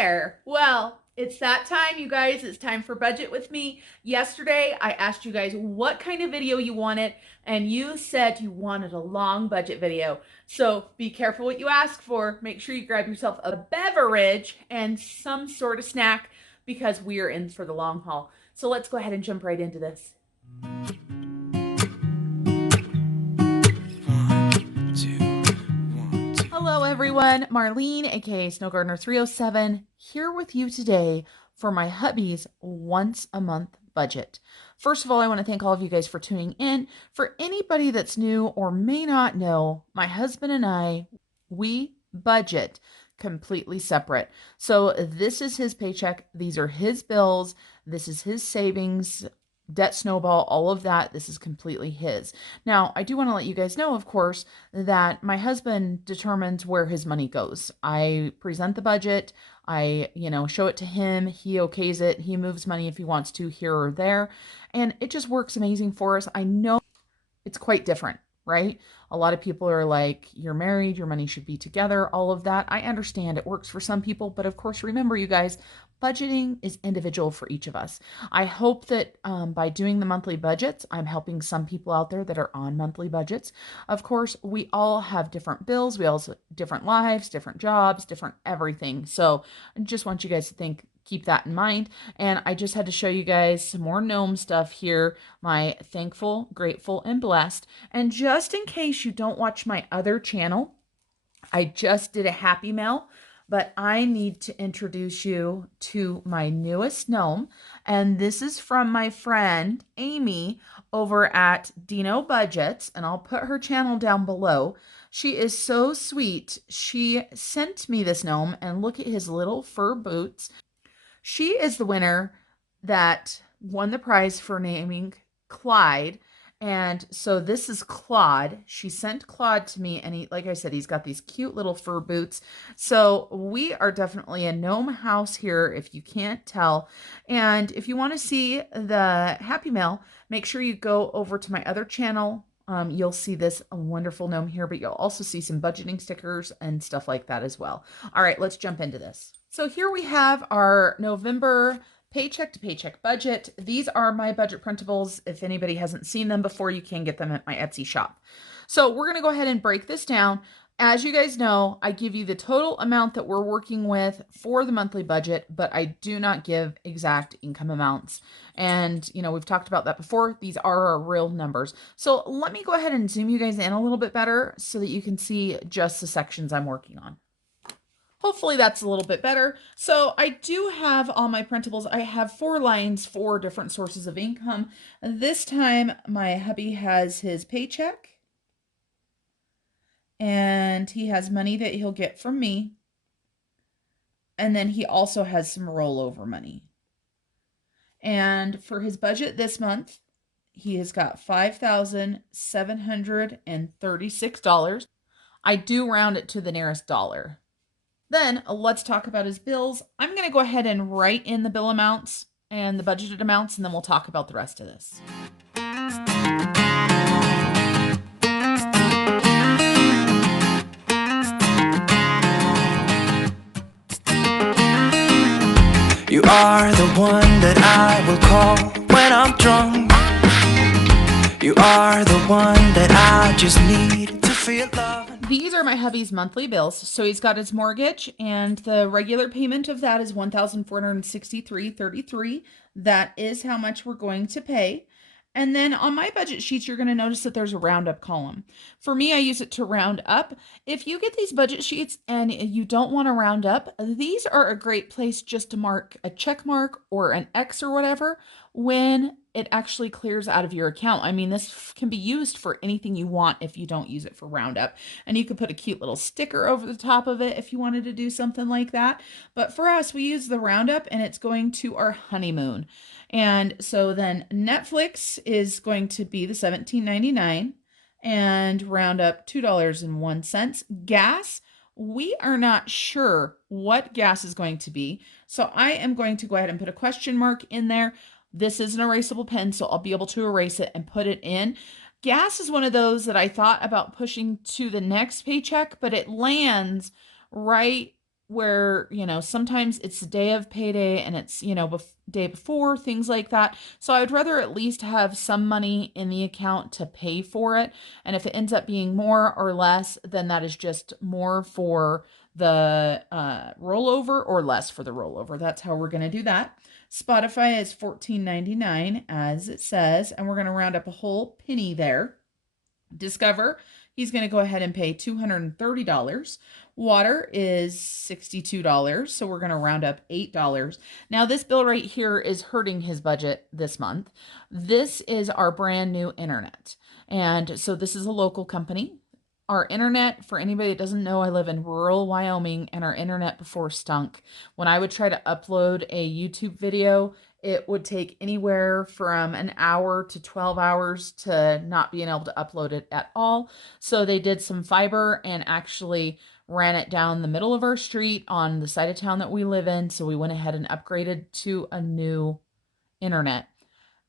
there. Well, it's that time, you guys. It's time for budget with me. Yesterday, I asked you guys what kind of video you wanted, and you said you wanted a long budget video. So be careful what you ask for. Make sure you grab yourself a beverage and some sort of snack because we are in for the long haul. So let's go ahead and jump right into this. Hello everyone, Marlene, aka Snow Gardener 307, here with you today for my hubby's once a month budget. First of all, I want to thank all of you guys for tuning in. For anybody that's new or may not know, my husband and I, we budget completely separate. So this is his paycheck, these are his bills, this is his savings, debt snowball, all of that. This is completely his. Now, I do want to let you guys know, of course, that my husband determines where his money goes. I present the budget. I, show it to him. He okays it. He moves money if he wants to here or there. And it just works amazing for us. I know it's quite different, right? A lot of people are like, you're married, your money should be together, all of that. I understand it works for some people, but of course, remember you guys, budgeting is individual for each of us. I hope that by doing the monthly budgets, I'm helping some people out there that are on monthly budgets. Of course, we all have different bills. We also different lives, different jobs, different everything. So I just want you guys to keep that in mind. And I just had to show you guys some more gnome stuff here. My thankful, grateful, and blessed. And just in case you don't watch my other channel, I just did a happy mail, but I need to introduce you to my newest gnome. And this is from my friend Amy over at Dino Budgets. And I'll put her channel down below. She is so sweet. She sent me this gnome, and look at his little fur boots. She is the winner that won the prize for naming Clyde. And so this is Claude. She sent Claude to me, and like I said, he's got these cute little fur boots. So we are definitely a gnome house here, if you can't tell. And if you want to see the Happy Mail, make sure you go over to my other channel. You'll see this wonderful gnome here, but you'll also see some budgeting stickers and stuff like that as well. All right, let's jump into this. So here we have our November paycheck to paycheck budget. These are my budget printables. If anybody hasn't seen them before, you can get them at my Etsy shop. So we're going to go ahead and break this down. As you guys know, I give you the total amount that we're working with for the monthly budget, but I do not give exact income amounts. And, we've talked about that before. These are our real numbers. So let me go ahead and zoom you guys in a little bit better so that you can see just the sections I'm working on. Hopefully that's a little bit better. So I do have all my printables. I have 4 lines, 4 different sources of income. This time my hubby has his paycheck, and he has money that he'll get from me. And then he also has some rollover money. And for his budget this month, he has got $5,736. I do round it to the nearest dollar. Then let's talk about his bills. I'm going to go ahead and write in the bill amounts and the budgeted amounts, and then we'll talk about the rest of this. You are the one that I will call when I'm drunk. You are the one that I just need to feel love. These are my hubby's monthly bills. So he's got his mortgage, and the regular payment of that is $1,463.33. That is how much we're going to pay. And then on my budget sheets, you're going to notice that there's a roundup column. For me, I use it to round up. If you get these budget sheets and you don't want to round up, these are a great place just to mark a check mark or an X or whatever when it actually clears out of your account. I mean, this can be used for anything you want if you don't use it for roundup. And you could put a cute little sticker over the top of it if you wanted to do something like that. But for us, we use the roundup, and it's going to our honeymoon. And so then Netflix is going to be the $17.99 and round up $2.01. Gas, we are not sure what gas is going to be. So I am going to go ahead and put a question mark in there. This is an erasable pen, so I'll be able to erase it and put it in. Gas is one of those that I thought about pushing to the next paycheck, but it lands right where, you know, sometimes it's the day of payday and it's, you know, day before, things like that. So I would rather at least have some money in the account to pay for it. And if it ends up being more or less, then that is just more for the rollover or less for the rollover. That's how we're going to do that. Spotify is $14.99 as it says, and we're going to round up a whole penny there. Discover, he's going to go ahead and pay $230. Water is $62, so we're going to round up $8. Now, this bill right here is hurting his budget this month. This is our brand new internet. And so this is a local company. Our internet, for anybody that doesn't know, I live in rural Wyoming, and our internet before stunk. When I would try to upload a YouTube video, it would take anywhere from an hour to 12 hours to not being able to upload it at all. So they did some fiber and actually ran it down the middle of our street on the side of town that we live in. So we went ahead and upgraded to a new internet.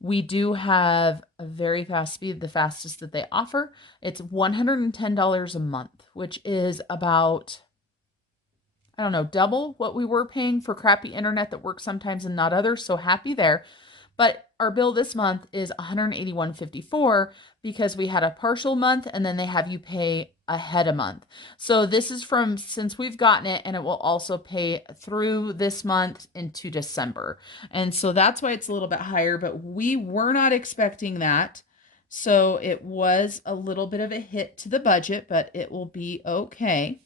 We do have a very fast speed, the fastest that they offer. It's $110 a month, which is about, I don't know, double what we were paying for crappy internet that works sometimes and not others. So happy there. But our bill this month is $181.54 because we had a partial month and then they have you pay ahead a month. So this is from since we've gotten it, and it will also pay through this month into December. And so that's why it's a little bit higher, but we were not expecting that. So it was a little bit of a hit to the budget, but it will be okay.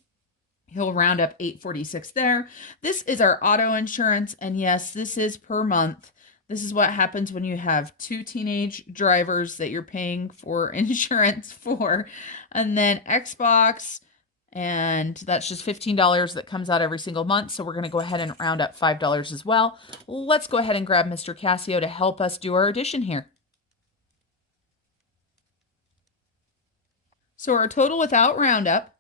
He'll round up $846 there. This is our auto insurance, and yes, this is per month. This is what happens when you have two teenage drivers that you're paying for insurance for. And then Xbox, and that's just $15 that comes out every single month. So we're going to go ahead and round up $5 as well. Let's go ahead and grab Mr. Casio to help us do our addition here. So our total without roundup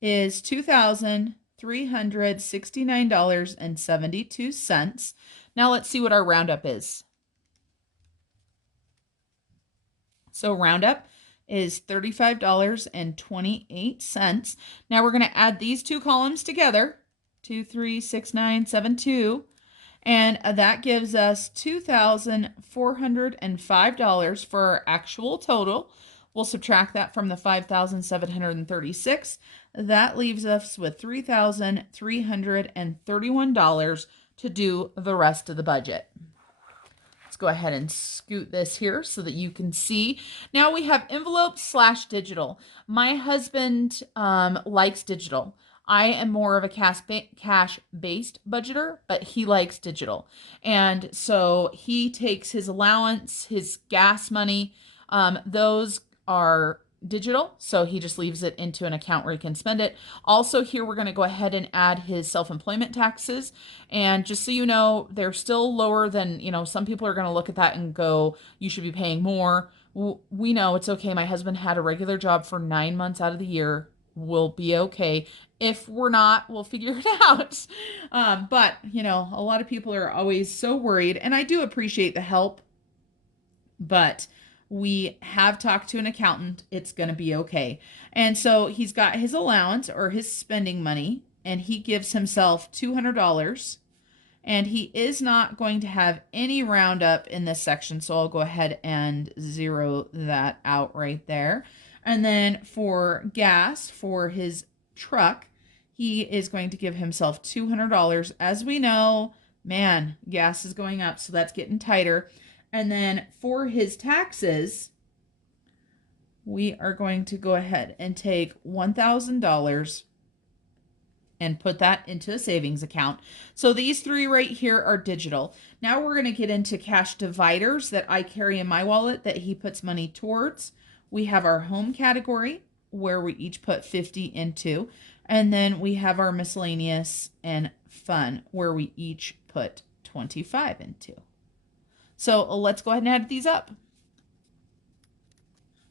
is $2,369.72. Now let's see what our roundup is. So roundup is $35.28. Now we're going to add these two columns together, 236972, and that gives us $2,405 for our actual total. We'll subtract that from the $5,736. That leaves us with $3,331 to do the rest of the budget. Let's go ahead and scoot this here so that you can see. Now we have envelope/digital. My husband likes digital. I am more of a cash-based budgeter, but he likes digital. And so he takes his allowance, his gas money, those are digital, so he just leaves it into an account where he can spend it. Also here we're going to go ahead and add his self-employment taxes, and just so you know, they're still lower than, you know, some people are going to look at that and go, you should be paying more. We know it's okay. My husband had a regular job for 9 months out of the year. We'll be okay. If we're not, we'll figure it out. But you know, a lot of people are always so worried, and I do appreciate the help, but we have talked to an accountant. It's going to be okay. And so he's got his allowance or his spending money, and he gives himself $200. And he is not going to have any roundup in this section, so I'll go ahead and zero that out right there. And then for gas for his truck, he is going to give himself $200. As we know, man, gas is going up, so that's getting tighter. And then for his taxes, we are going to go ahead and take $1,000 and put that into a savings account. So these three right here are digital. Now we're going to get into cash dividers that I carry in my wallet that he puts money towards. We have our home category where we each put 50 into. And then we have our miscellaneous and fun where we each put 25 into. So let's go ahead and add these up.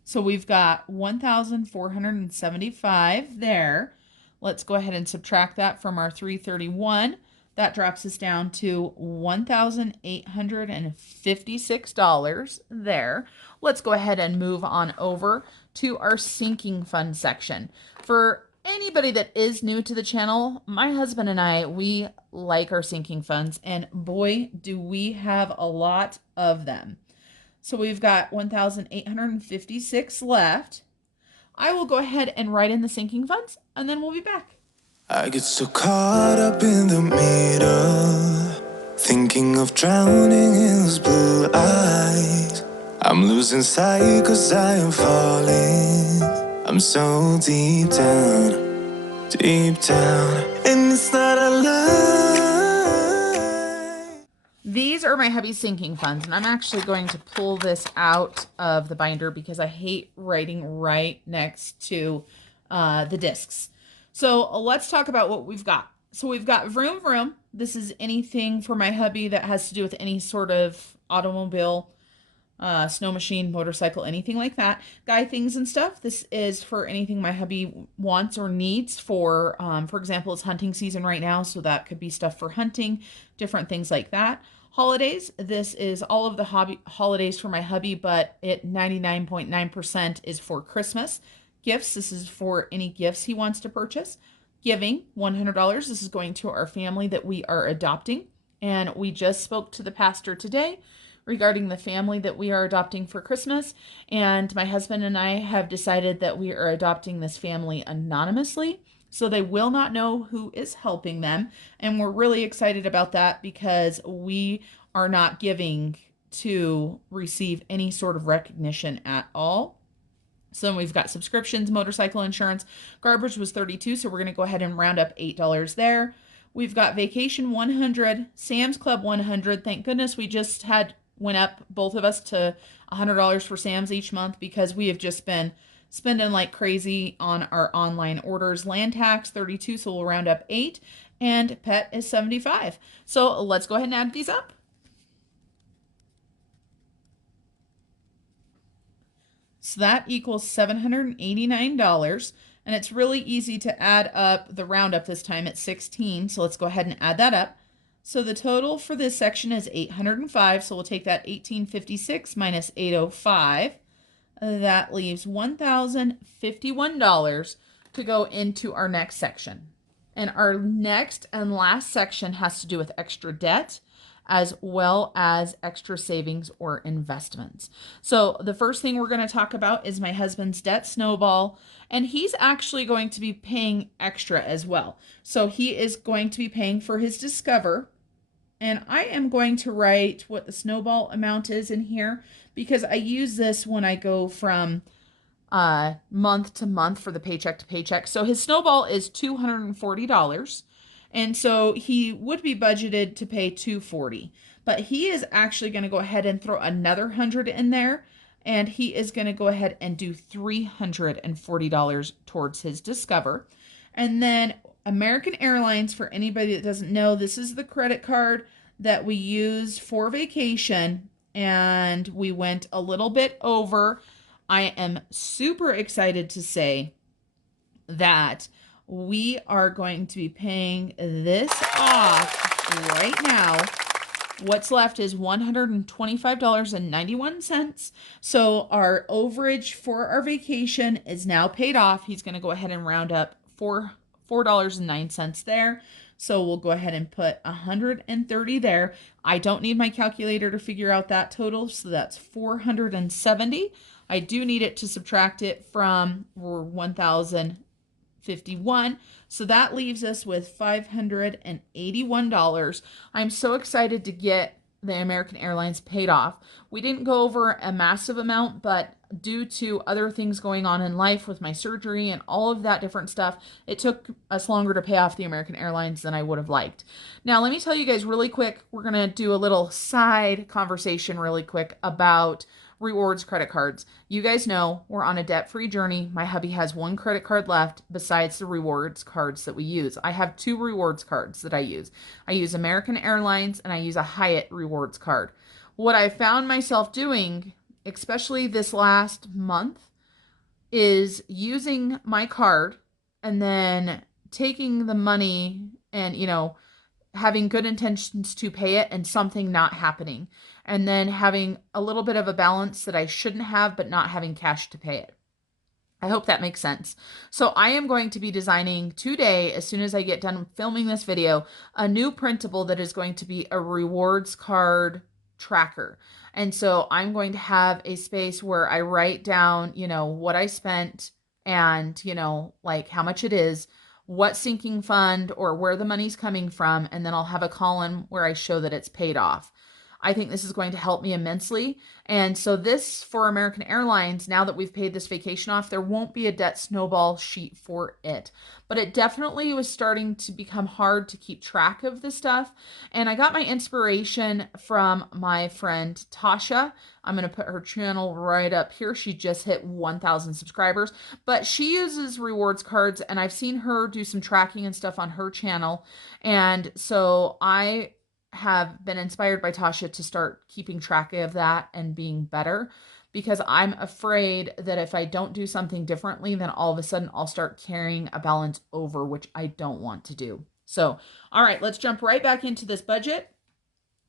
So we've got 1,475 there. Let's go ahead and subtract that from our 331. That drops us down to $1,856 there. Let's go ahead and move on over to our sinking fund section. For anybody that is new to the channel, my husband and I, we like our sinking funds, and boy, do we have a lot of them. So we've got 1,856 left. I will go ahead and write in the sinking funds, and then we'll be back. I get so caught up in the middle, thinking of drowning in those blue eyes. I'm losing sight 'cause I am falling. I'm so deep down, and it's not a lie. These are my hubby's sinking funds, and I'm actually going to pull this out of the binder because I hate writing right next to the discs. So let's talk about what we've got. So we've got Vroom Vroom. This is anything for my hubby that has to do with any sort of automobile, snow machine, motorcycle, anything like that. Guy things and stuff. This is for anything my hubby wants or needs for example, it's hunting season right now, so that could be stuff for hunting, different things like that. Holidays. This is all of the holidays for my hubby, but it 99.9% is for Christmas. Gifts. This is for any gifts he wants to purchase. Giving, $100. This is going to our family that we are adopting. And we just spoke to the pastor today regarding the family that we are adopting for Christmas. And my husband and I have decided that we are adopting this family anonymously. So they will not know who is helping them. And we're really excited about that because we are not giving to receive any sort of recognition at all. So we've got subscriptions, motorcycle insurance. Garbage was $32, so we're going to go ahead and round up $8 there. We've got vacation, $100, Sam's Club, $100. Thank goodness we just went up, both of us, to $100 for Sam's each month because we have just been spending like crazy on our online orders. Land tax, $32, so we'll round up $8. And pet is $75. So let's go ahead and add these up. So that equals $789. And it's really easy to add up the roundup this time at 16. So let's go ahead and add that up. So the total for this section is 805. So we'll take that 1856 minus 805. That leaves $1,051 to go into our next section. And our next and last section has to do with extra debt, as well as extra savings or investments. So the first thing we're going to talk about is my husband's debt, Snowball, and he's actually going to be paying extra as well. So he is going to be paying for his Discover, and I am going to write what the Snowball amount is in here because I use this when I go from month to month for the paycheck to paycheck. So his Snowball is $240. And so he would be budgeted to pay $240, but he is actually going to go ahead and throw another $100 in there, and he is going to go ahead and do $340 towards his Discover. And then American Airlines, for anybody that doesn't know, this is the credit card that we use for vacation, and we went a little bit over. I am super excited to say that we are going to be paying this off right now. What's left is $125.91. So our overage for our vacation is now paid off. He's going to go ahead and round up $4.09 there. So we'll go ahead and put 130 there. I don't need my calculator to figure out that total. So that's 470. I do need it to subtract it from 1,051. So that leaves us with $581. I'm so excited to get the American Airlines paid off. We didn't go over a massive amount, but due to other things going on in life with my surgery and all of that different stuff, it took us longer to pay off the American Airlines than I would have liked. Now, let me tell you guys really quick, we're going to do a little side conversation really quick about rewards credit cards. You guys know we're on a debt-free journey. My hubby has one credit card left besides the rewards cards that we use. I have two rewards cards that I use. I use American Airlines and I use a Hyatt rewards card. What I found myself doing, especially this last month, is using my card and then taking the money and, having good intentions to pay it and something not happening. And then having a little bit of a balance that I shouldn't have, but not having cash to pay it. I hope that makes sense. So I am going to be designing today, as soon as I get done filming this video, a new printable that is going to be a rewards card tracker. And so I'm going to have a space where I write down, what I spent and, like how much it is, what sinking fund or where the money's coming from, and then I'll have a column where I show that it's paid off. I think this is going to help me immensely. And so this for American Airlines, now that we've paid this vacation off, there won't be a debt snowball sheet for it. But it definitely was starting to become hard to keep track of this stuff. And I got my inspiration from my friend Tasha. I'm going to put her channel right up here. She just hit 1,000 subscribers, but she uses rewards cards, and I've seen her do some tracking and stuff on her channel. And so I have been inspired by Tasha to start keeping track of that and being better, because I'm afraid that if I don't do something differently, then all of a sudden I'll start carrying a balance over, which I don't want to do. So, all right, let's jump right back into this budget.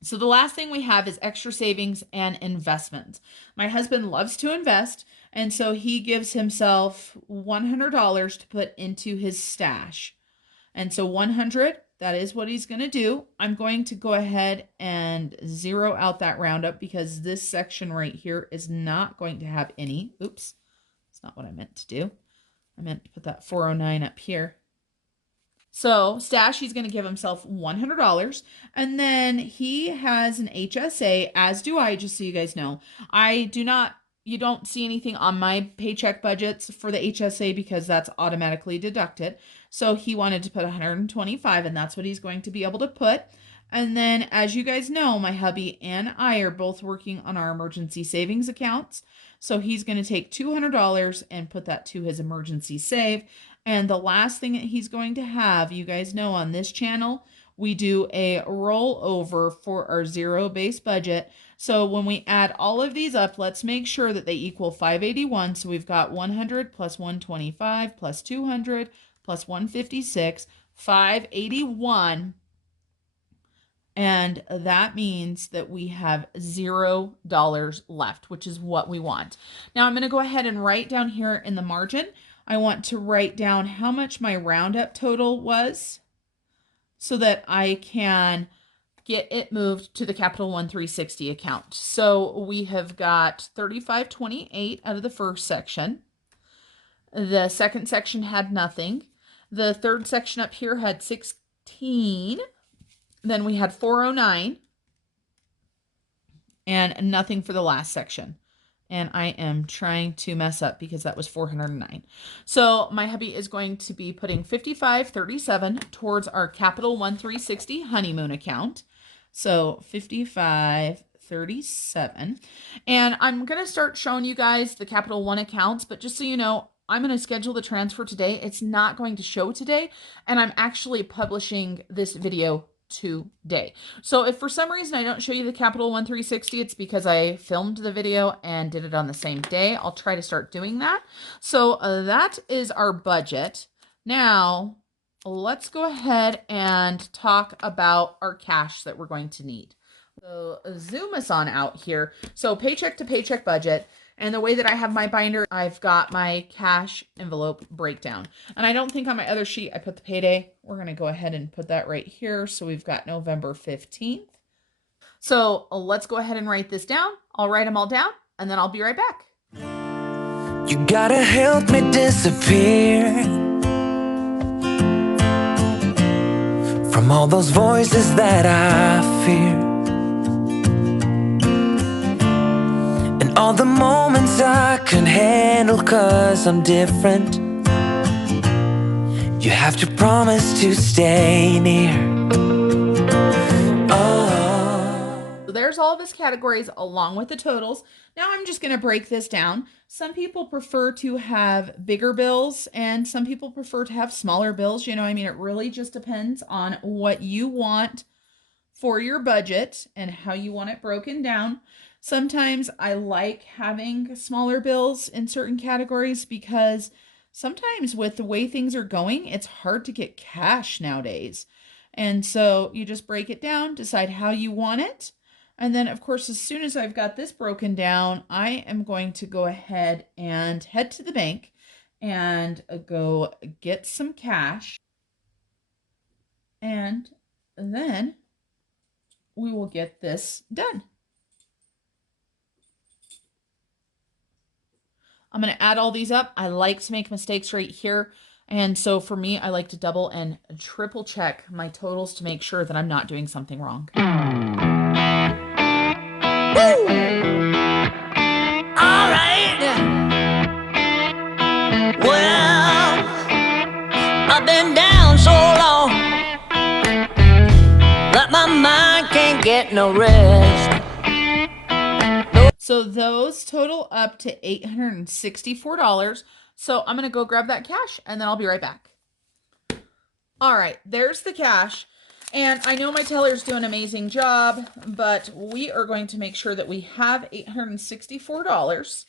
So the last thing we have is extra savings and investments. My husband loves to invest, and so he gives himself $100 to put into his stash. And so 100, that is what he's going to do. I'm going to go ahead and zero out that roundup because this section right here is not going to have any. Oops, that's not what I meant to do. I meant to put that 409 up here. So stash, he's going to give himself $100. And then he has an HSA, as do I, just so you guys know. You don't see anything on my paycheck budgets for the HSA because that's automatically deducted. So he wanted to put 125, and that's what he's going to be able to put. And then, as you guys know, my hubby and I are both working on our emergency savings accounts. So he's going to take $200 and put that to his emergency save. And the last thing that he's going to have, you guys know on this channel, we do a rollover for our zero-based budget. So when we add all of these up, let's make sure that they equal 581. So we've got 100 plus 125 plus 200 plus 156, 581. And that means that we have $0 left, which is what we want. Now I'm going to go ahead and write down here in the margin. I want to write down how much my roundup total was so that I can get it moved to the Capital One 360 account. So we have got 3528 out of the first section. The second section had nothing. The third section up here had 16. Then we had 409 and nothing for the last section. And I am trying to mess up because that was 409. So my hubby is going to be putting 5537 towards our Capital One 360 honeymoon account. So 5537. And I'm going to start showing you guys the Capital One accounts, but just so you know, I'm going to schedule the transfer today. It's not going to show today, and I'm actually publishing this video today. So if for some reason I don't show you the Capital One 360, it's because I filmed the video and did it on the same day. I'll try to start doing that. So that is our budget. Now let's go ahead and talk about our cash that we're going to need. So zoom us on out here. So paycheck to paycheck budget. And the way that I have my binder, I've got my cash envelope breakdown. And I don't think on my other sheet I put the payday. We're going to go ahead and put that right here. So we've got November 15th. So let's go ahead and write this down. I'll write them all down, and then I'll be right back. You gotta help me disappear from all those voices that I fear, all the moments I can handle 'cause I'm different. You have to promise to stay near. So there's all of his categories along with the totals. Now I'm just going to break this down. Some people prefer to have bigger bills and some people prefer to have smaller bills. It really just depends on what you want for your budget and how you want it broken down. Sometimes I like having smaller bills in certain categories because sometimes with the way things are going, it's hard to get cash nowadays. And so you just break it down, decide how you want it. And then, of course, as soon as I've got this broken down, I am going to go ahead and head to the bank and go get some cash, and then we will get this done. I'm going to add all these up. I like to make mistakes right here. And so for me, I like to double and triple check my totals to make sure that I'm not doing something wrong. Woo! All right. Well, I've been down so long that my mind can't get no rest. So those total up to $864. So I'm going to go grab that cash and then I'll be right back. All right, there's the cash. And I know my teller's doing an amazing job, but we are going to make sure that we have $864.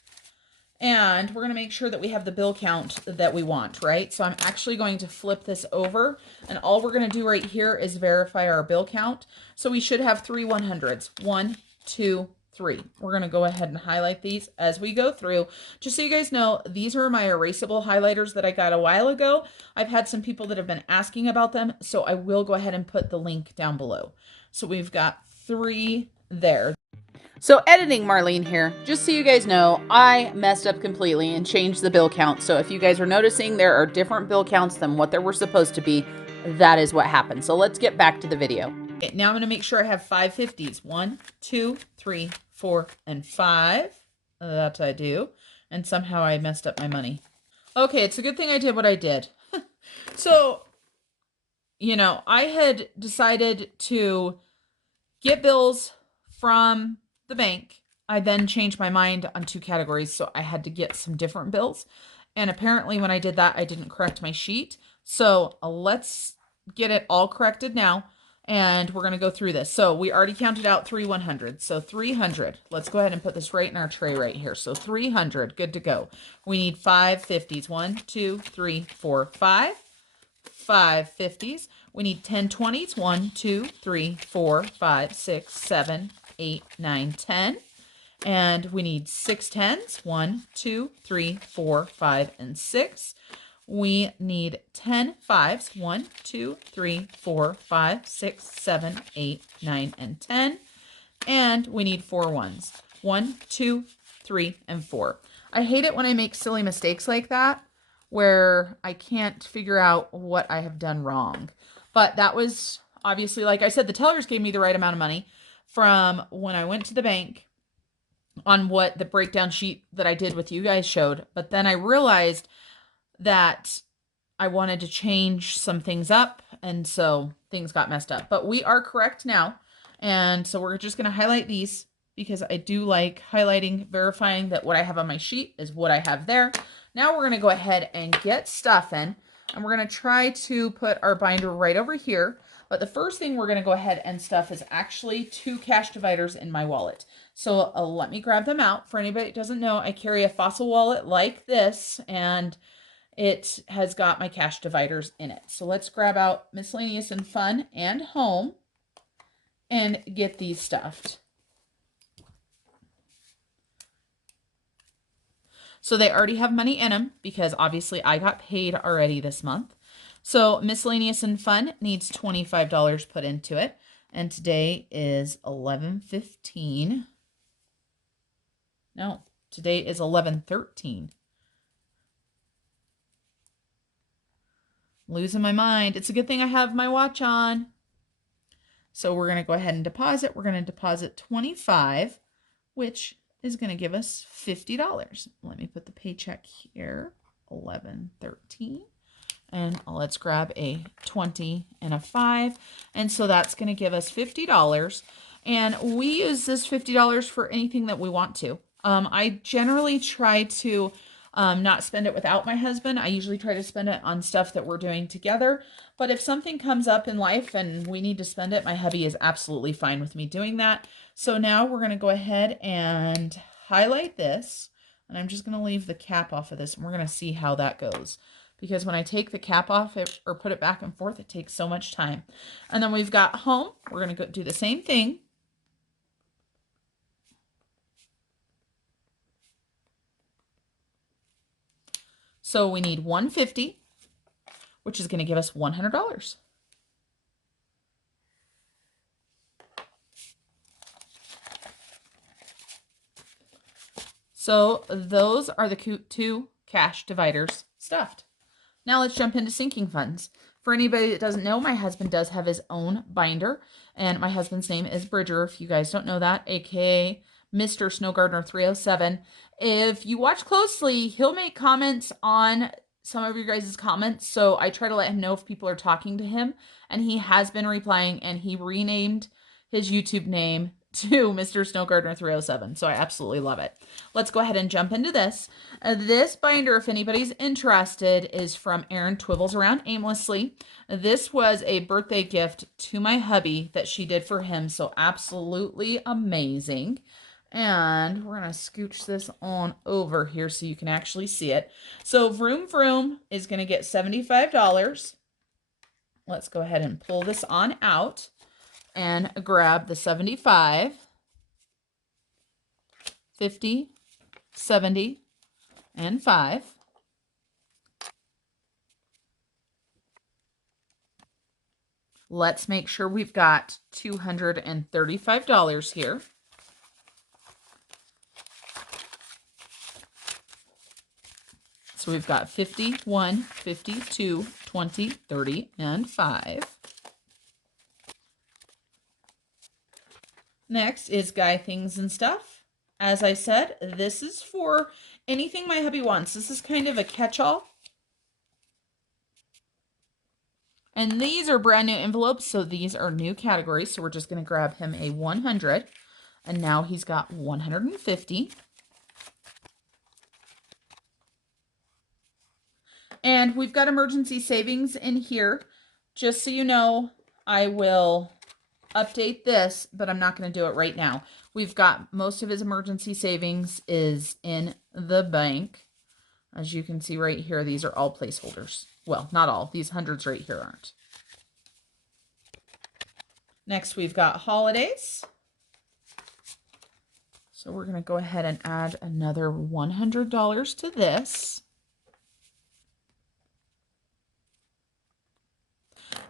And we're going to make sure that we have the bill count that we want, right? So I'm actually going to flip this over. And all we're going to do right here is verify our bill count. So we should have 3 100s. 1, 2, 3. We're going to go ahead and highlight these as we go through. Just so you guys know, these are my erasable highlighters that I got a while ago. I've had some people that have been asking about them, so I will go ahead and put the link down below. So we've got 3 there. So editing Marlene here, just so you guys know, I messed up completely and changed the bill count. So if you guys are noticing there are different bill counts than what there were supposed to be, that is what happened. So let's get back to the video. Okay, now I'm going to make sure I have 5 50s. 1, 2, 3, 4, and 5. That I do. And somehow I messed up my money. Okay, it's a good thing I did what I did. So, you know, I had decided to get bills from the bank. I then changed my mind on 2 categories, so I had to get some different bills. And apparently when I did that, I didn't correct my sheet. So let's get it all corrected now, and we're going to go through this. So we already counted out 3 100. So 300. Let's go ahead and put this right in our tray right here. So 300, good to go. We need 5 50s. 1, 2, 3, 4, 5. 5 50s. We need 10 20s. 1, 2, 3, 4, 5, 6, 7, 8, 9, 10. And we need 6 10s. 1, 2, 3, 4, 5, and 6. We need 10 5s. 1, 2, 3, 4, 5, 6, 7, 8, 9, and 10. And we need 4 1s. 1, 2, 3, and 4. I hate it when I make silly mistakes like that, where I can't figure out what I have done wrong. But that was obviously, like I said, the tellers gave me the right amount of money from when I went to the bank on what the breakdown sheet that I did with you guys showed. But then I realized that I wanted to change some things up, and so things got messed up. But we are correct now. And so we're just going to highlight these because I do like highlighting, verifying that what I have on my sheet is what I have there. Now we're going to go ahead and get stuff in, and we're going to try to put our binder right over here. But the first thing we're going to go ahead and stuff is actually 2 cash dividers in my wallet. So let me grab them out. For anybody that doesn't know, I carry a fossil wallet like this, and it has got my cash dividers in it. So let's grab out Miscellaneous and Fun and Home and get these stuffed. So they already have money in them because obviously I got paid already this month. So Miscellaneous and Fun needs $25 put into it. And today is 11/15. No, today is 11/13. Losing my mind. It's a good thing I have my watch on. So we're going to go ahead and deposit. We're going to deposit 25, which is going to give us $50. Let me put the paycheck here. 11/13. And let's grab a 20 and a 5. And so that's going to give us $50. And we use this $50 for anything that we want to. I generally try to not spend it without my husband. I usually try to spend it on stuff that we're doing together. But if something comes up in life and we need to spend it, my hubby is absolutely fine with me doing that. So now we're going to go ahead and highlight this. And I'm just going to leave the cap off of this, and we're going to see how that goes. Because when I take the cap off or put it back and forth, it takes so much time. And then we've got Home. We're going to go do the same thing. So we need 150, which is going to give us $100. So those are the two cash dividers stuffed. Now let's jump into sinking funds. For anybody that doesn't know, my husband does have his own binder, and my husband's name is Bridger, if you guys don't know that, aka Mr. Snow Gardener 307. If you watch closely, he'll make comments on some of your guys' comments, so I try to let him know if people are talking to him, and he has been replying, and he renamed his YouTube name to Mr. Snow Gardener 307, so I absolutely love it. Let's go ahead and jump into this. This binder, if anybody's interested, is from Erin Twibbles around Aimlessly. This was a birthday gift to my hubby that she did for him, so absolutely amazing. And we're going to scooch this on over here so you can actually see it. So Vroom Vroom is going to get $75. Let's go ahead and pull this on out and grab the 75, 50, 70, and 5. Let's make sure we've got $235 here. So we've got 51, 52, 20, 30, and 5. Next is Guy Things and Stuff. As I said, this is for anything my hubby wants. This is kind of a catch-all. And these are brand new envelopes, so these are new categories. So we're just going to grab him a 100. And now he's got 150. And we've got emergency savings in here. Just so you know, I will update this, but I'm not going to do it right now. We've got most of his emergency savings is in the bank. As you can see right here, these are all placeholders. Well, not all. These hundreds right here aren't. Next, we've got holidays. So we're going to go ahead and add another $100 to this.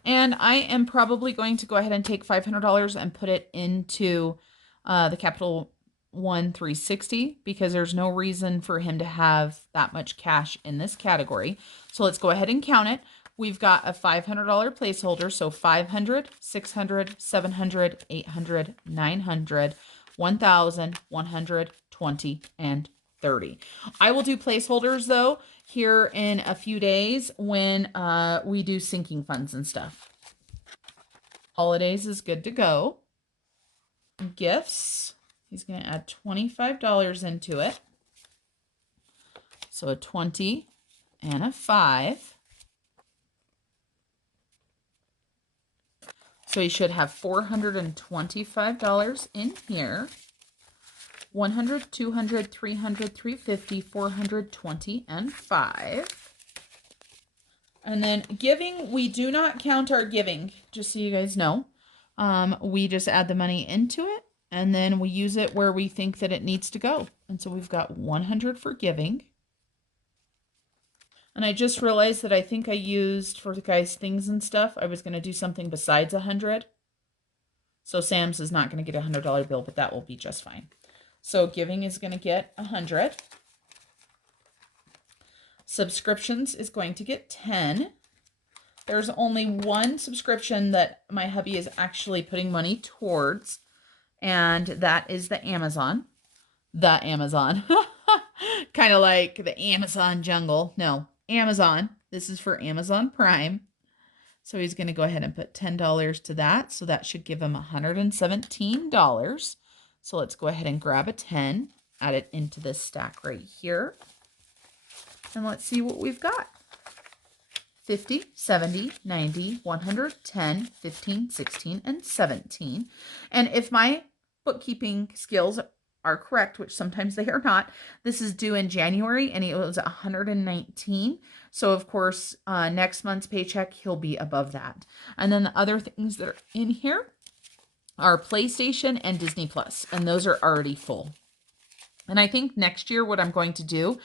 And I am probably going to go ahead and take $500 and put it into the Capital One 360 because there's no reason for him to have that much cash in this category. So let's go ahead and count it. We've got a $500 placeholder. So 500, 600, 700, 800, 900, 1,000, 120, and 30. I will do placeholders though here in a few days when we do sinking funds and stuff. Holidays is good to go. Gifts, he's going to add $25 into it. So a 20 and a 5. So he should have $425 in here. 100, 200, 300, 350, 420, and 5. And then giving, we do not count our giving, just so you guys know. We just add the money into it, and then we use it where we think that it needs to go. And so we've got 100 for giving. And I just realized that I think I used for the guys' things and stuff, I was going to do something besides 100. So Sam's is not going to get a $100 bill, but that will be just fine. So giving is going to get 100. Subscriptions is going to get 10. There's only one subscription that my hubby is actually putting money towards, and that is the Amazon. The Amazon. Kind of like the Amazon jungle. No, Amazon. This is for Amazon Prime. So he's going to go ahead and put $10 to that. So that should give him $117. So let's go ahead and grab a 10, add it into this stack right here. And let's see what we've got. 50, 70, 90, 110, 15, 16, and 17. And if my bookkeeping skills are correct, which sometimes they are not, this is due in January and it was 119. So of course, next month's paycheck, he'll be above that. And then the other things that are in here are PlayStation and Disney Plus, and those are already full. And I think next year what I'm going to do,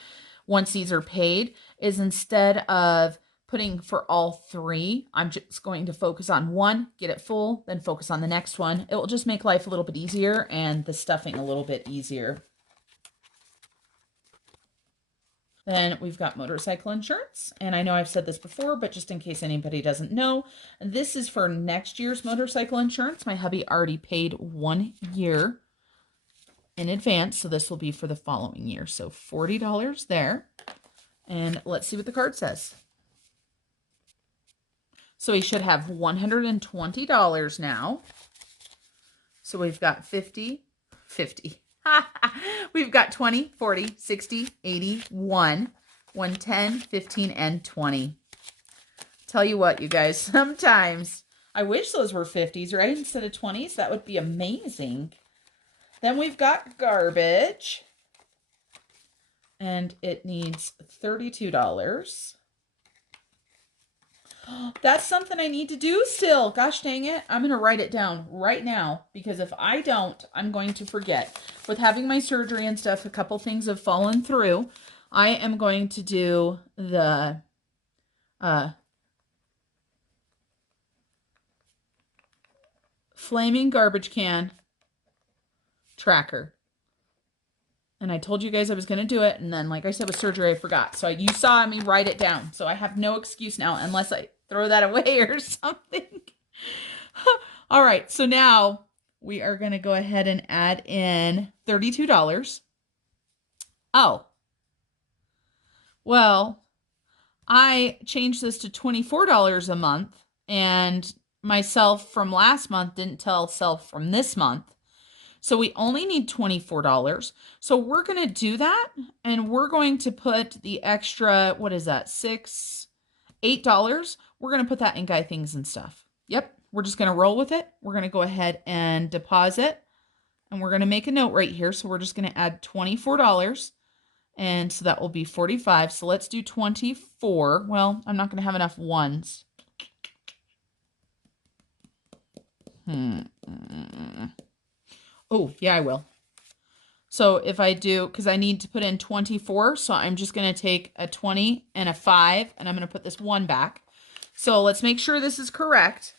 once these are paid, is instead of putting for all three, I'm just going to focus on one, get it full, then focus on the next one. It will just make life a little bit easier and the stuffing a little bit easier. Then we've got motorcycle insurance. And I know I've said this before, but just in case anybody doesn't know, this is for next year's motorcycle insurance. My hubby already paid 1 year in advance, so this will be for the following year. So $40 there. And let's see what the card says. So he should have $120 now. So we've got 50, 50. We've got 20, 40, 60, 80, 110, 15, and 20. Tell you what, you guys, sometimes I wish those were 50s, right? Instead of 20s. That would be amazing. Then we've got garbage. And it needs $32. That's something I need to do still. Gosh dang it. I'm going to write it down right now because if I don't, I'm going to forget. With having my surgery and stuff, a couple things have fallen through. I am going to do the flaming garbage can tracker. And I told you guys I was going to do it. And then, like I said, with surgery, I forgot. So you saw me write it down. So I have no excuse now unless I throw that away or something. All right. So now we are going to go ahead and add in $32. Oh. Well, I changed this to $24 a month. And myself from last month didn't tell self from this month. So we only need $24. So we're going to do that. And we're going to put the extra, what is that? $8. We're going to put that in Guy Things and Stuff. Yep. We're just going to roll with it. We're going to go ahead and deposit. And we're going to make a note right here. So we're just going to add $24. And so that will be 45. So let's do 24. Well, I'm not going to have enough ones. Oh, yeah, I will. So if I do, because I need to put in 24, so I'm just going to take a 20 and a 5, and I'm going to put this 1 back. So let's make sure this is correct.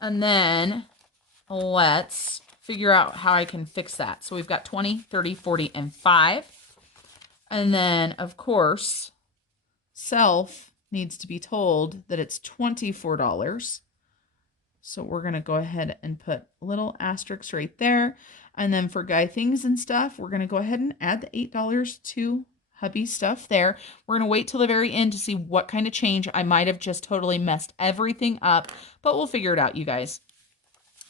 And then let's figure out how I can fix that. So we've got 20, 30, 40, and 5. And then, of course, self needs to be told that it's $24. So we're going to go ahead and put little asterisks right there. And then for Guy Things and Stuff, we're going to go ahead and add the $8 to hubby stuff there. We're going to wait till the very end to see what kind of change. I might have just totally messed everything up, but we'll figure it out, you guys.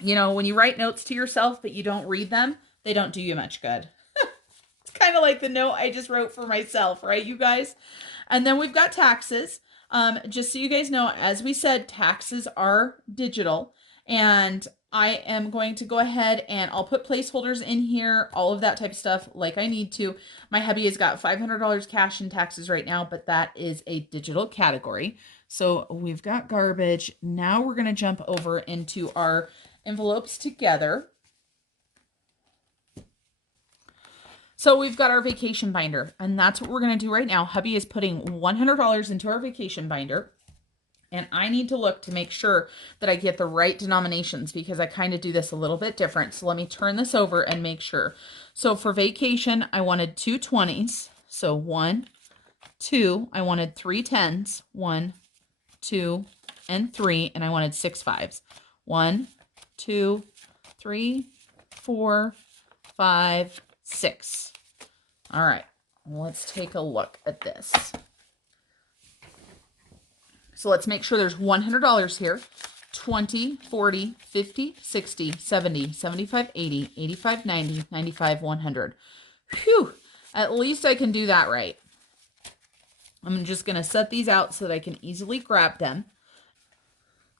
You know, when you write notes to yourself, but you don't read them, they don't do you much good. It's kind of like the note I just wrote for myself, right, you guys? And then we've got taxes. Just so you guys know, as we said, taxes are digital, and I am going to go ahead and I'll put placeholders in here, all of that type of stuff like I need to. My hubby has got $500 cash in taxes right now, but that is a digital category. So we've got garbage. Now we're going to jump over into our envelopes together. So we've got our vacation binder, and that's what we're going to do right now. Hubby is putting $100 into our vacation binder, and I need to look to make sure that I get the right denominations because I kind of do this a little bit different. So let me turn this over and make sure. So for vacation, I wanted 2 20s. So 1, 2. I wanted 3 10s. 1, 2, and 3. And I wanted 6 5s. 1, 2, 3, 4, 5, 6. All right, let's take a look at this. So let's make sure there's $100 here. 20, 40, 50, 60, 70, 75, 80, 85, 90, 95, 100. Phew, at least I can do that right. I'm just going to set these out so that I can easily grab them.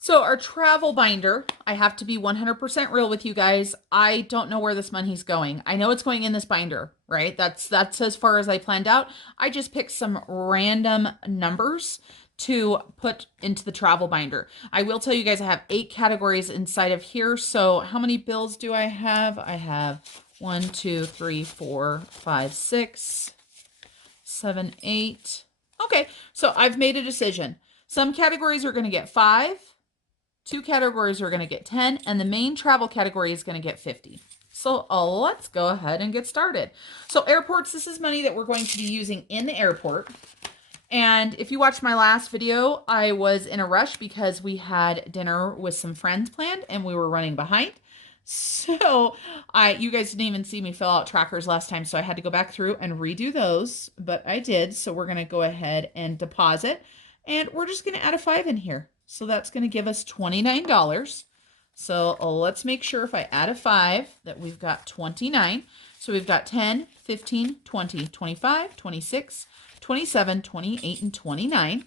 So our travel binder, I have to be 100% real with you guys. I don't know where this money's going. I know it's going in this binder, right? That's as far as I planned out. I just picked some random numbers to put into the travel binder. I will tell you guys I have 8 categories inside of here. So how many bills do I have? I have 1, 2, 3, 4, 5, 6, 7, 8, Okay, so I've made a decision. Some categories are going to get 5, 2 categories are going to get 10, and the main travel category is going to get 50. So let's go ahead and get started. So airports, this is money that we're going to be using in the airport. And if you watched my last video, I was in a rush because we had dinner with some friends planned and we were running behind. So you guys didn't even see me fill out trackers last time, so I had to go back through and redo those, but I did. So we're going to go ahead and deposit, and we're just going to add a 5 in here. So that's going to give us $29. So let's make sure if I add a 5 that we've got 29. So we've got 10, 15, 20, 25, 26, 27, 28, and 29.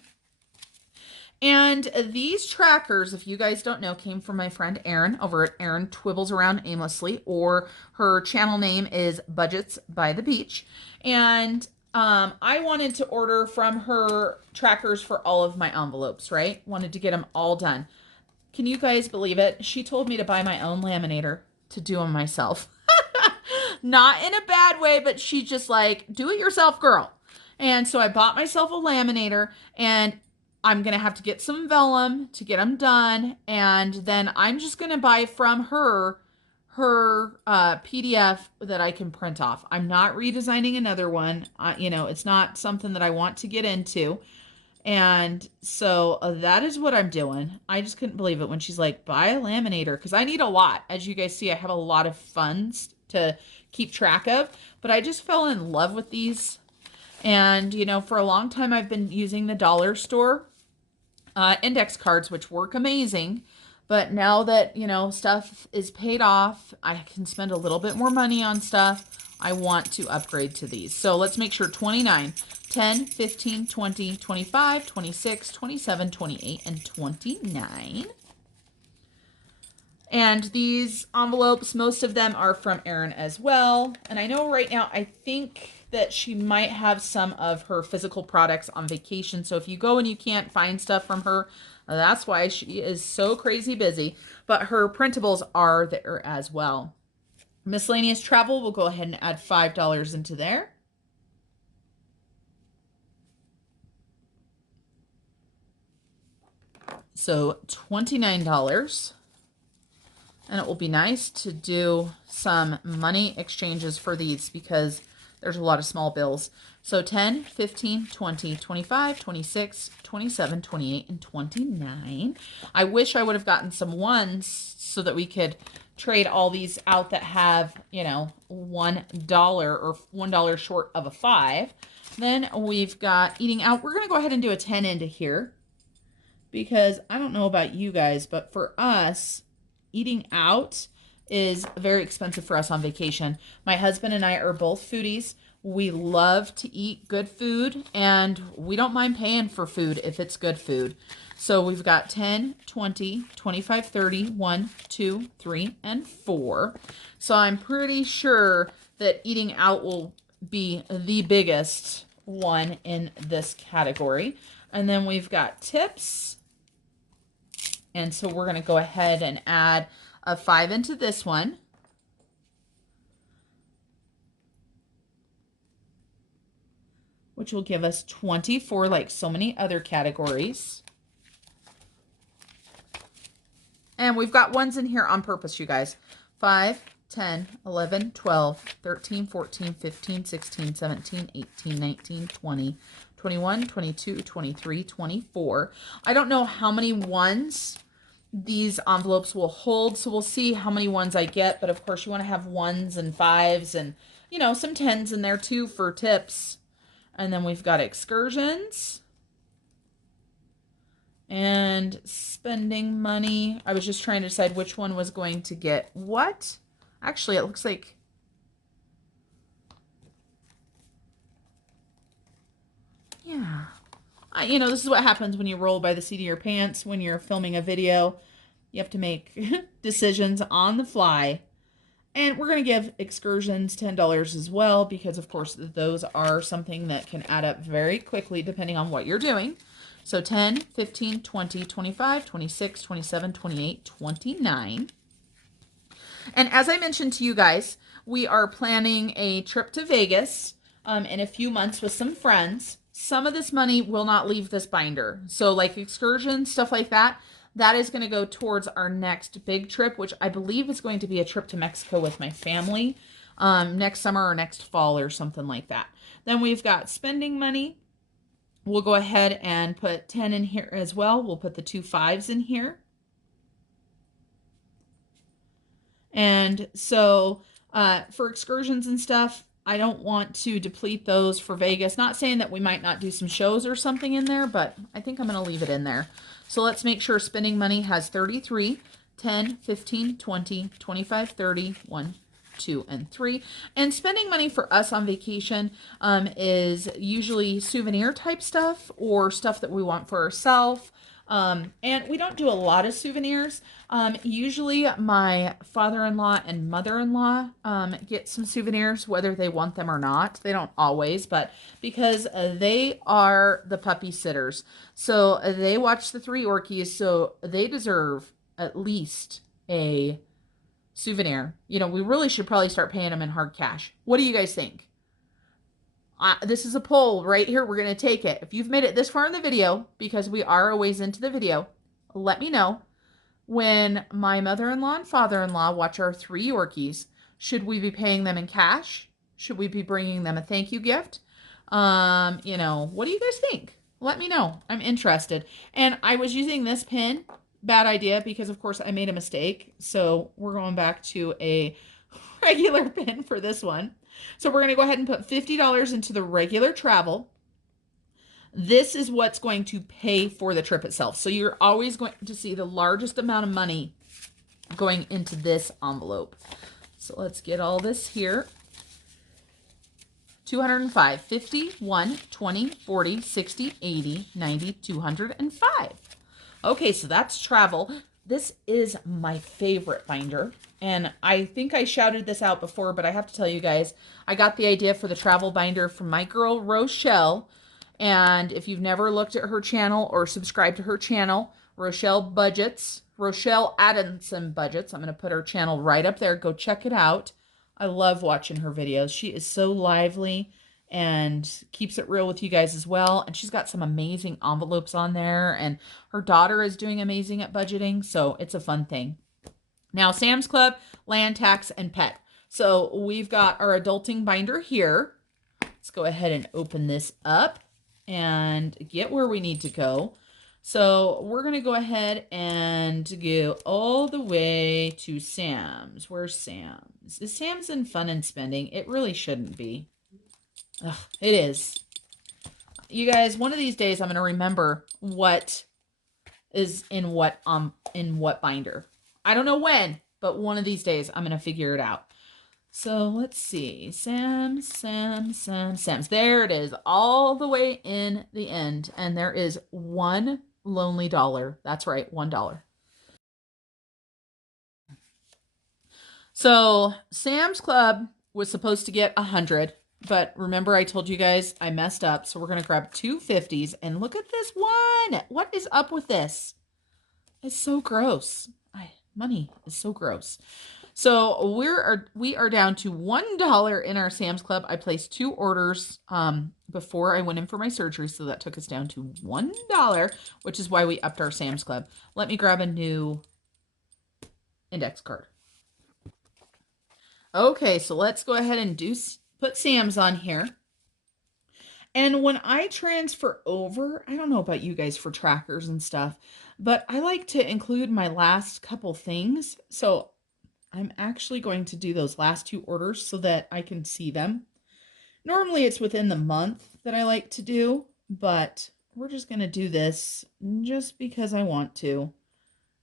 And these trackers, if you guys don't know, came from my friend Erin over at Erin Twibbles Around Aimlessly, or her channel name is Budgets by the Beach. And I wanted to order from her trackers for all of my envelopes, right? Wanted to get them all done. Can you guys believe it? She told me to buy my own laminator to do them myself. Not in a bad way, but she's just like, do it yourself, girl. And so I bought myself a laminator, and I'm going to have to get some vellum to get them done. And then I'm just going to buy from her PDF that I can print off. I'm not redesigning another one. It's not something that I want to get into. And so that is what I'm doing. I just couldn't believe it when she's like, buy a laminator, because I need a lot. As you guys see, I have a lot of funds to keep track of, but I just fell in love with these. And, for a long time, I've been using the dollar store index cards, which work amazing. But now that, stuff is paid off, I can spend a little bit more money on stuff. I want to upgrade to these. So let's make sure 29, 10, 15, 20, 25, 26, 27, 28, and 29. And these envelopes, most of them are from Erin as well. And I know right now, I think that she might have some of her physical products on vacation. So if you go and you can't find stuff from her, that's why she is so crazy busy. But her printables are there as well. Miscellaneous Travel, we'll go ahead and add $5 into there. So $29. And it will be nice to do some money exchanges for these because there's a lot of small bills. So 10, 15, 20, 25, 26, 27, 28, and 29. I wish I would have gotten some ones so that we could trade all these out that have, $1 or $1 short of a 5. Then we've got eating out. We're going to go ahead and do a 10 into here because I don't know about you guys, but for us, eating out is very expensive for us on vacation. My husband and I are both foodies. We love to eat good food, and we don't mind paying for food if it's good food. So we've got 10, 20, 25, 30, 1, 2, 3, and 4. So I'm pretty sure that eating out will be the biggest one in this category. And then we've got tips. And so we're going to go ahead and add a 5 into this one. Which will give us 24, like so many other categories. And we've got ones in here on purpose, you guys. 5, 10, 11, 12, 13, 14, 15, 16, 17, 18, 19, 20, 21, 22, 23, 24. I don't know how many ones these envelopes will hold, so we'll see how many ones I get. But of course, you want to have 1s and 5s and, some 10s in there too for tips. And then we've got excursions and spending money. I was just trying to decide which one was going to get what. Actually, it looks like, yeah. This is what happens when you roll by the seat of your pants when you're filming a video. You have to make decisions on the fly. And we're going to give excursions $10 as well because, of course, those are something that can add up very quickly depending on what you're doing. So 10, 15, 20, 25, 26, 27, 28, 29. And as I mentioned to you guys, we are planning a trip to Vegas in a few months with some friends. some of this money will not leave this binder. So like excursions, stuff like that, that is going to go towards our next big trip, which I believe is going to be a trip to Mexico with my family next summer or next fall or something like that. Then we've got spending money. We'll go ahead and put 10 in here as well. We'll put the 2 5s in here. And so for excursions and stuff, I don't want to deplete those for Vegas. Not saying that we might not do some shows or something in there, but I think I'm going to leave it in there. So let's make sure spending money has 33, 10, 15, 20, 25, 30, 1, 2, and 3. And spending money for us on vacation is usually souvenir type stuff or stuff that we want for ourselves. And we don't do a lot of souvenirs. Usually my father-in-law and mother-in-law get some souvenirs, whether they want them or not. They don't always, but because they are the puppy sitters. So they watch the 3 Orkies, so they deserve at least a souvenir. You know, we really should probably start paying them in hard cash. What do you guys think? This is a poll right here. We're going to take it. If you've made it this far in the video, because we are a ways into the video, let me know. When my mother-in-law and father-in-law watch our 3 Yorkies, should we be paying them in cash? Should we be bringing them a thank you gift? You know, what do you guys think? Let me know. I'm interested. And I was using this pin. Bad idea, because of course I made a mistake. So we're going back to a regular pin for this one. So we're going to go ahead and put $50 into the regular travel. This is what's going to pay for the trip itself. So you're always going to see the largest amount of money going into this envelope. So let's get all this here. 205, 50, 1, 20, 40, 60, 80, 90, 205. Okay, so that's travel. This is my favorite binder. And I think I shouted this out before, but I have to tell you guys, I got the idea for the travel binder from my girl, Rochelle. And if you've never looked at her channel or subscribed to her channel, Rochelle Budgets, Rochelle Adamson Budgets, I'm going to put her channel right up there. Go check it out. I love watching her videos. She is so lively and keeps it real with you guys as well. And she's got some amazing envelopes on there. And her daughter is doing amazing at budgeting. So it's a fun thing. Now, Sam's Club, land tax, and pet. So we've got our adulting binder here. Let's go ahead and open this up and get where we need to go. So we're going to go ahead and go all the way to Sam's. Where's Sam's? Is Sam's in fun and spending? It really shouldn't be. Ugh, it is. You guys, one of these days I'm going to remember what is in what binder. I don't know when, but one of these days I'm going to figure it out. So let's see. Sam's. There it is, all the way in the end. And there is one lonely dollar. That's right, $1. So Sam's Club was supposed to get 100, but remember I told you guys I messed up. So we're going to grab 2 50s and look at this one. What is up with this? It's so gross. Money is so gross. So we are down to $1 in our Sam's Club. I placed 2 orders before I went in for my surgery, so that took us down to $1, which is why we upped our Sam's Club. Let me grab a new index card. Okay, so let's go ahead and put Sam's on here. And when I transfer over, I don't know about you guys for trackers and stuff, but I like to include my last couple things. So I'm actually going to do those last 2 orders so that I can see them. Normally it's within the month that I like to do, but we're just going to do this just because I want to,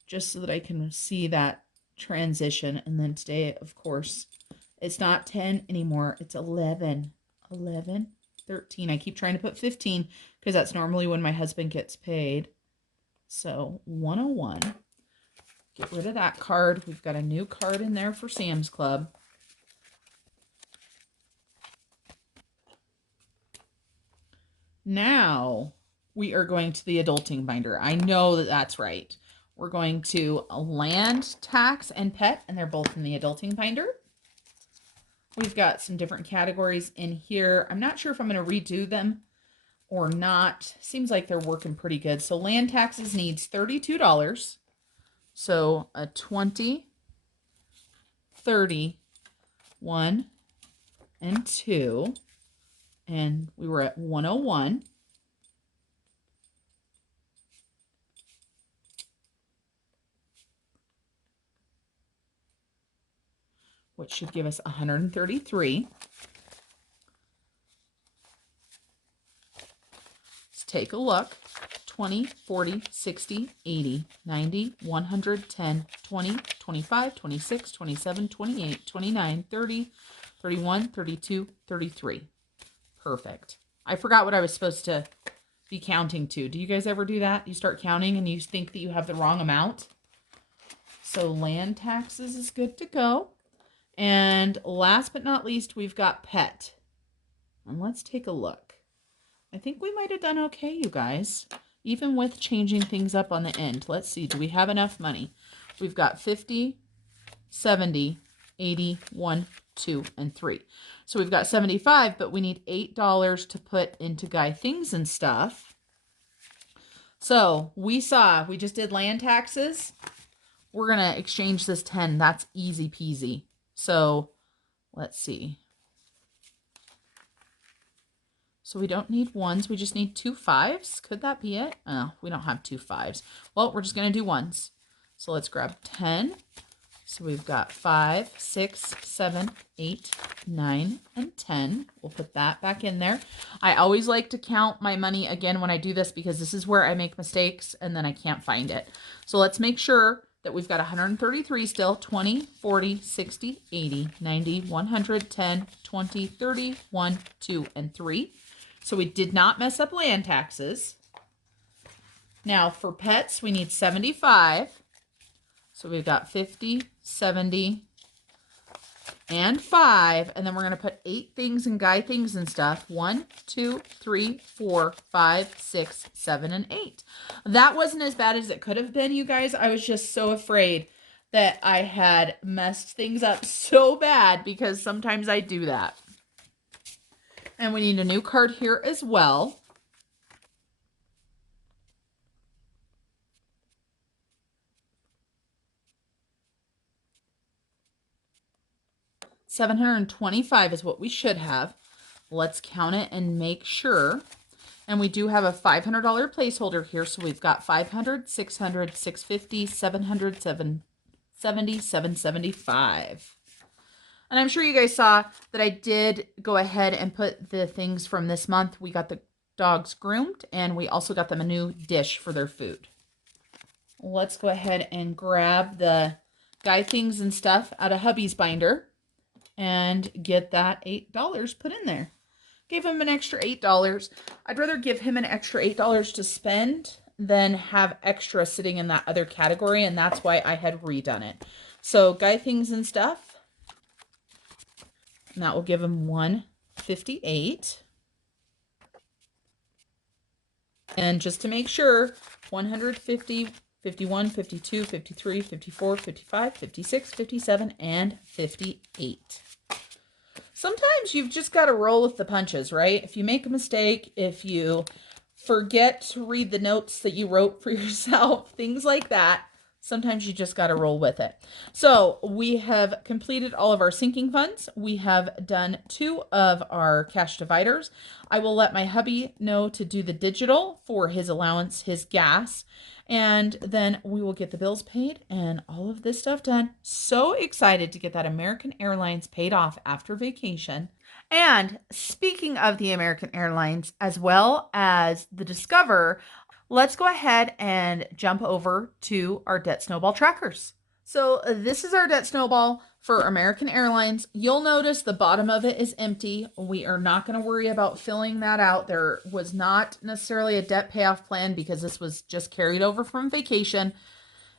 just so that I can see that transition. And then today, of course, it's not 10 anymore. It's 11, 13. I keep trying to put 15 because that's normally when my husband gets paid. So 101. Get rid of that card. We've got a new card in there for Sam's Club. Now we are going to the adulting binder. I know that that's right. We're going to land, tax, and pet, and they're both in the adulting binder. We've got some different categories in here. I'm not sure if I'm going to redo them or not. Seems like they're working pretty good. So land taxes needs $32. So a 20, 30, 1, and 2. And we were at 101. Which should give us 133. Let's take a look. 20, 40, 60, 80, 90, 110, 20, 25, 26, 27, 28, 29, 30, 31, 32, 33. Perfect. I forgot what I was supposed to be counting to. Do you guys ever do that? You start counting and you think that you have the wrong amount? So land taxes is good to go. And last but not least, we've got pet. And let's take a look. I think we might have done okay, you guys, even with changing things up on the end. Let's see, do we have enough money? We've got 50, 70, 80, 1, 2, and 3. So we've got 75, but we need $8 to put into Guy Things and Stuff. So we just did land taxes. We're going to exchange this 10. That's easy peasy. So let's see. So we don't need ones. We just need 2 5s. Could that be it? Oh, we don't have 2 5s. Well, we're just going to do ones. So let's grab 10. So we've got 5, 6, 7, 8, 9, and 10. We'll put that back in there. I always like to count my money again when I do this because this is where I make mistakes and then I can't find it. So let's make sure that we've got 133 still. 20, 40, 60, 80, 90, 110, 20, 30, 1, 2, and 3. So we did not mess up land taxes. Now for pets, we need 75. So we've got 50, 70, and 5. And then we're going to put 8 things in Guy Things and Stuff. 1, 2, 3, 4, 5, 6, 7, and 8. That wasn't as bad as it could have been, you guys. I was just so afraid that I had messed things up so bad because sometimes I do that. And we need a new card here as well. $725 is what we should have. Let's count it and make sure. And we do have a $500 placeholder here. So we've got 500, 600, 650, 700, 770, 775. And I'm sure you guys saw that I did go ahead and put the things from this month. We got the dogs groomed and we also got them a new dish for their food. Let's go ahead and grab the Guy Things and Stuff out of hubby's binder and get that $8 put in there. Gave him an extra $8. I'd rather give him an extra $8 to spend than have extra sitting in that other category, and that's why I had redone it. So Guy Things and Stuff. And that will give him 158. And just to make sure, 150, 51, 52, 53, 54, 55, 56, 57, and 58. Sometimes you've just got to roll with the punches, right? If you make a mistake, if you forget to read the notes that you wrote for yourself, things like that, sometimes you just got to roll with it. So we have completed all of our sinking funds. We have done 2 of our cash dividers. I will let my hubby know to do the digital for his allowance, his gas, and then we will get the bills paid and all of this stuff done. So excited to get that American Airlines paid off after vacation. And speaking of the American Airlines, as well as the Discover, let's go ahead and jump over to our debt snowball trackers. So this is our debt snowball for American Airlines. You'll notice the bottom of it is empty. We are not going to worry about filling that out. There was not necessarily a debt payoff plan because this was just carried over from vacation.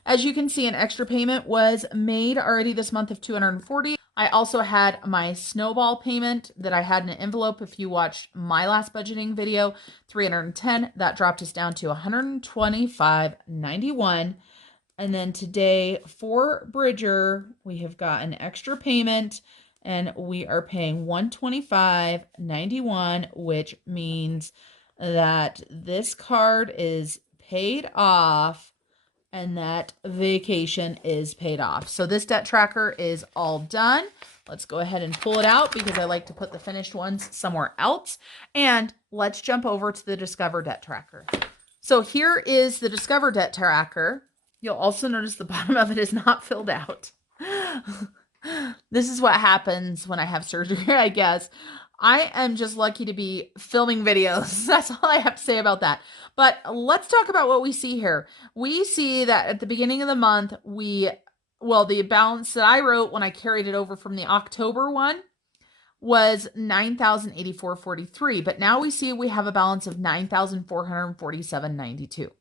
As you can see, an extra payment was made already this month of $240. I also had my snowball payment that I had in an envelope. If you watched my last budgeting video, $310, that dropped us down to $125.91. And then today for Bridger, we have got an extra payment and we are paying $125.91, which means that this card is paid off and that vacation is paid off. So this debt tracker is all done. Let's go ahead and pull it out because I like to put the finished ones somewhere else. And let's jump over to the Discover debt tracker. So here is the Discover debt tracker. You'll also notice the bottom of it is not filled out. This is what happens when I have surgery, I guess. I am just lucky to be filming videos. That's all I have to say about that. But let's talk about what we see here. We see that at the beginning of the month, the balance that I wrote when I carried it over from the October one was $9,084.43. But now we see we have a balance of $9,447.92.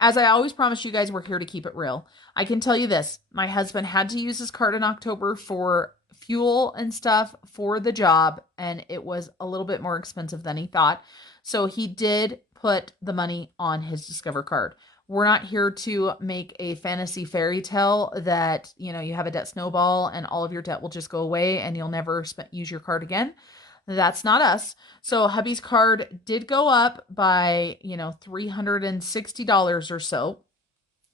As I always promise you guys, we're here to keep it real. I can tell you this. My husband had to use his card in October for fuel and stuff for the job, and it was a little bit more expensive than he thought. So he did put the money on his Discover card. We're not here to make a fantasy fairy tale that, you have a debt snowball and all of your debt will just go away and you'll never use your card again. That's not us. So hubby's card did go up by, $360 or so,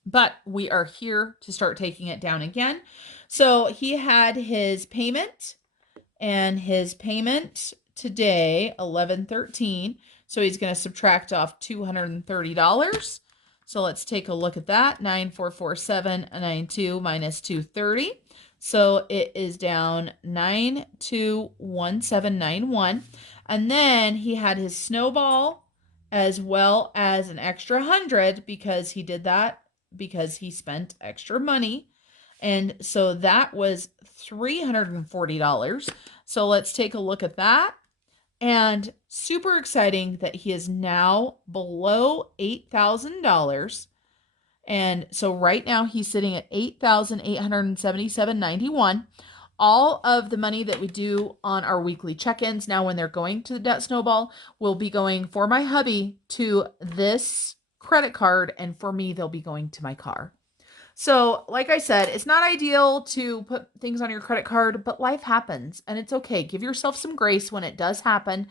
but we are here to start taking it down again. So he had his payment, and his payment today, 11/13. So he's going to subtract off $230. So let's take a look at that. 9,447.92 minus 230. So it is down 921791. And then he had his Snowball as well as an extra 100 because he did that because he spent extra money. And so that was $340. So let's take a look at that. And super exciting that he is now below $8,000. And so right now he's sitting at $8,877.91. All of the money that we do on our weekly check-ins now when they're going to the debt snowball will be going for my hubby to this credit card, and for me they'll be going to my car. So, like I said, it's not ideal to put things on your credit card, but life happens and it's okay. Give yourself some grace when it does happen.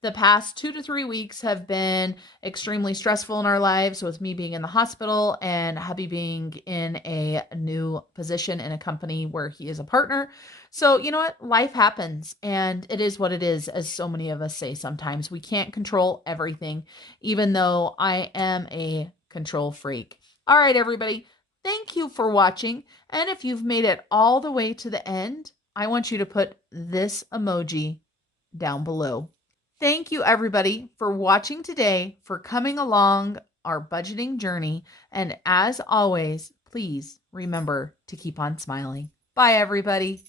The past 2 to 3 weeks have been extremely stressful in our lives, with me being in the hospital and hubby being in a new position in a company where he is a partner. So, you know what? Life happens and it is what it is, as so many of us say sometimes. We can't control everything, even though I am a control freak. All right, everybody. Thank you for watching. And if you've made it all the way to the end, I want you to put this emoji down below. Thank you, everybody, for watching today, for coming along our budgeting journey. And as always, please remember to keep on smiling. Bye, everybody.